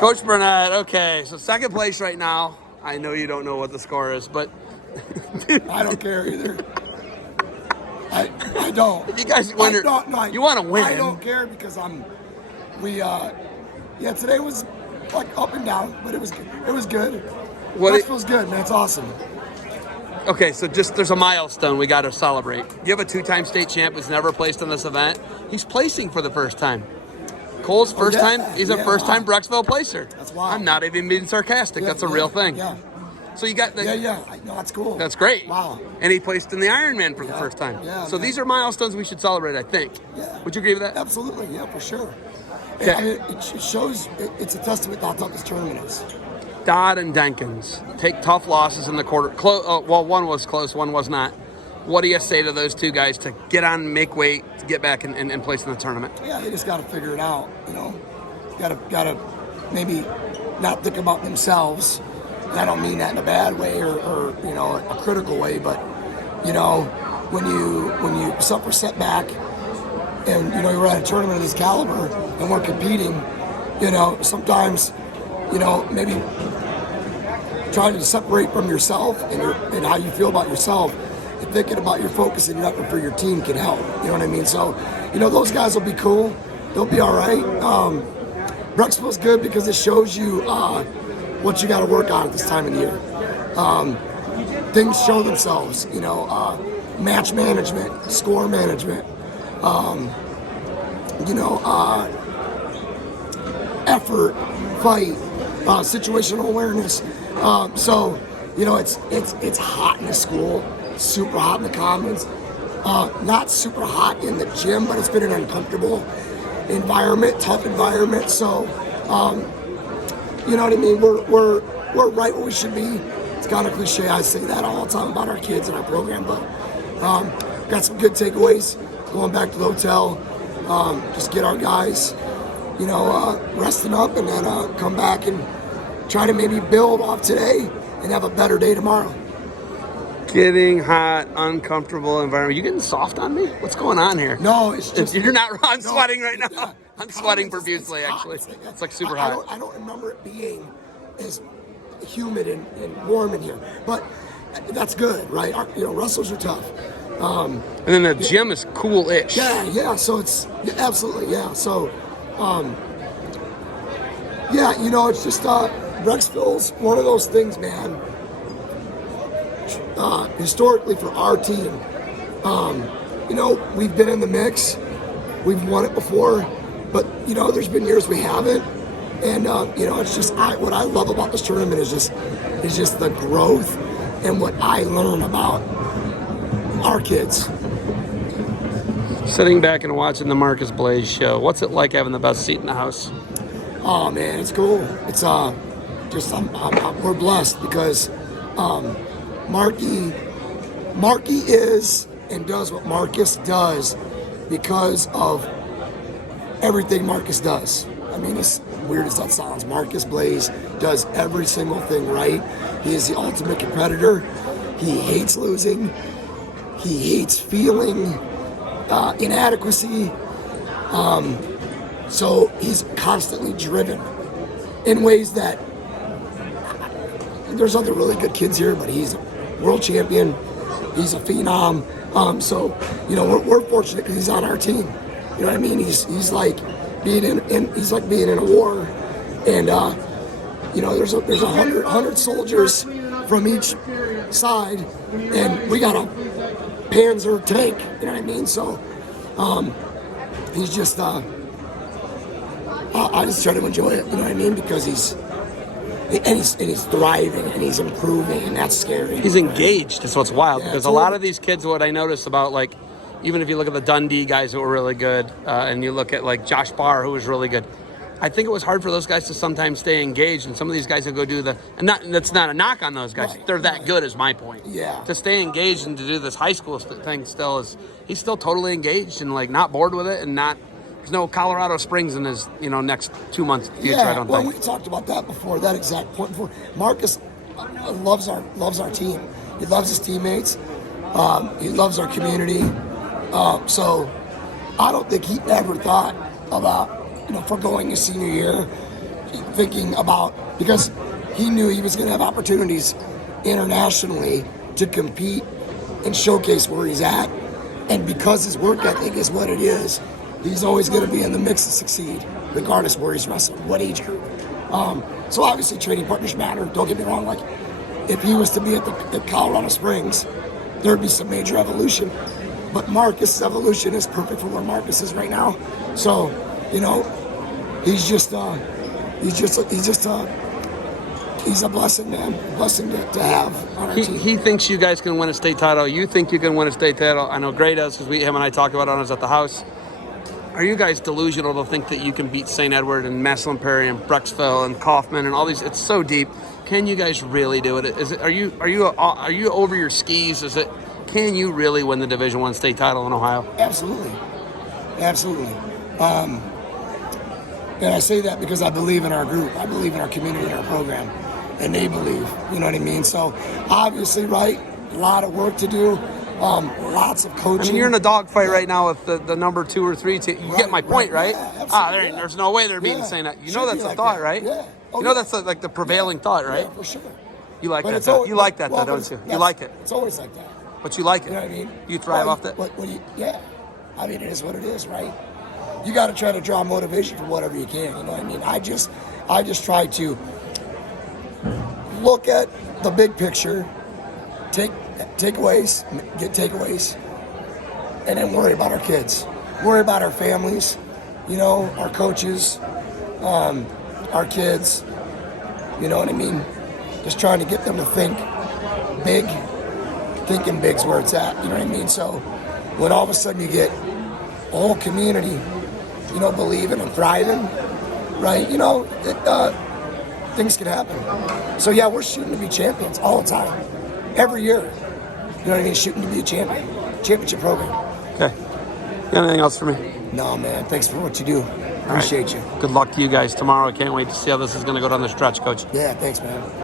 Coach Burnett, okay, so second place right now. I know you don't know what the score is, but I don't care either. I don't. if you guys win, you want to win. I don't care because today was like up and down, but it was good. Brooksville's good, man. It's awesome. Okay, so just there's a milestone we got to celebrate. You have a two-time state champ who's never placed in this event. He's placing for the first time. Cole's first time. He's a first-time Brooksville placer. That's wild. I'm not even being sarcastic. That's a real thing. Yeah. So you got the. No, that's cool. That's great. Wow. And he placed in the Ironman for the first time. Yeah. So these are milestones we should celebrate, I think. Yeah. Would you agree with that? Absolutely. Yeah, for sure. Okay. I mean, it shows. It's a testament to how tough this tournament is. Dodd and Denkins take tough losses in the quarter. One was close, one was not. What do you say to those two guys to get on, make weight, to get back and place in the tournament? Yeah, they just got to figure it out. Got to maybe not think about themselves. And I don't mean that in a bad way or a critical way, but when you suffer setback and you're at a tournament of this caliber and we're competing, sometimes maybe trying to separate from yourself and how you feel about yourself and thinking about your focus and your effort for your team can help. You know what I mean? So, those guys will be cool. They'll be all right. Brooksville's good because it shows you what you got to work on at this time of the year. Things show themselves, match management, score management, effort, fight, situational awareness. So it's hot in the school, super hot in the commons, not super hot in the gym, but it's been an uncomfortable environment, tough environment. So you know what I mean? We're right where we should be. It's kind of cliche. I say that all the time about our kids and our program, but got some good takeaways. Going back to the hotel, just get our guys, resting up, and then come back and try to maybe build off today and have a better day tomorrow. Getting hot, uncomfortable environment. You getting soft on me? What's going on here? No, it's just you're not. I'm sweating right now. Yeah. I'm sweating profusely. Actually, it's like super hot. I don't remember it being as humid and warm in here, but that's good, right? Wrestlers are tough. And then the gym is cool-ish. Yeah. So it's absolutely, yeah. So, it's just Brooksville's one of those things, man. Historically for our team, we've been in the mix, we've won it before, but there's been years we haven't, and it's just what I love about this tournament is just the growth and what I learn about our kids. Sitting back and watching the Marcus Blaze show, what's it like having the best seat in the house? Oh man, it's cool. It's we're blessed because Marky is and does what Marcus does because of everything Marcus does. I mean, as weird as that sounds, Marcus Blaze does every single thing right. He is the ultimate competitor. He hates losing. He hates feeling inadequacy. So he's constantly driven in ways that there's other really good kids here, but he's a world champion. He's a phenom. So we're fortunate because he's on our team. You know what I mean? He's like being in a war, and there's 100 soldiers from each side, and we got a Panzer tank. You know what I mean? So he's just I just try to enjoy it. You know what I mean? Because he's thriving and he's improving, and that's scary. He's engaged. That's what's wild, because a lot of these kids, what I noticed about, like, even if you look at the Dundee guys who were really good, and you look at like Josh Barr, who was really good, I think it was hard for those guys to sometimes stay engaged, and some of these guys will go do that's not a knock on those guys. Right, they're that good is my point. Yeah. To stay engaged and to do this high school thing he's still totally engaged and like not bored with it, and there's no Colorado Springs in his next 2 months future. I don't think. We talked about that before. That exact point before. Marcus loves our team. He loves his teammates. He loves our community. So I don't think he ever thought about foregoing his senior year. thinking about, because he knew he was going to have opportunities internationally to compete and showcase where he's at. And because his work ethic is what it is, he's always going to be in the mix to succeed, regardless where he's wrestling, what age group. So obviously training partners matter. Don't get me wrong. Like if he was to be at Colorado Springs, there'd be some major evolution. But Marcus' evolution is perfect for where Marcus is right now. So, you know, he's a blessing, man. A blessing to have on our team. He thinks you guys can win a state title. You think you can win a state title. I know Gray does, because him and I talk about it when I was at the house. Are you guys delusional to think that you can beat St. Edward and Massillon Perry and Brecksville and Kaufman and all these? It's so deep. Can you guys really do it? Is it? Are you over your skis? Is it? Can you really win the Division I state title in Ohio? Absolutely. And I say that because I believe in our group. I believe in our community and our program. And they believe, you know what I mean? So obviously, right, a lot of work to do, lots of coaching. I mean, you're in a dogfight right now with the number 2 or 3 team. You get my point, right? Yeah, There's no way they're beating St. Edward. You know that's the thought, right? Yeah. You know that's the prevailing thought, right? Yeah, for sure. You like But that, it's though. always- You like that, well, though, but don't you? it's- You like it. It's always like that. But you like it. You know what I mean? You thrive off that? Yeah. I mean, it is what it is, right? You got to try to draw motivation from whatever you can. You know what I mean? I just try to look at the big picture, get takeaways, and then worry about our kids, worry about our families, you know, our coaches, our kids. You know what I mean? Just trying to get them to think big. Thinking big's where it's at. You know what I mean? So when all of a sudden you get a whole community, you know, believing and thriving, right? You know, things can happen. So yeah, we're shooting to be champions all the time, every year. You know what I mean? Shooting to be a champion, championship program. Okay. You got anything else for me? No, man. Thanks for what you do. Appreciate you. Good luck to you guys tomorrow. I can't wait to see how this is going to go down the stretch, Coach. Yeah, thanks, man.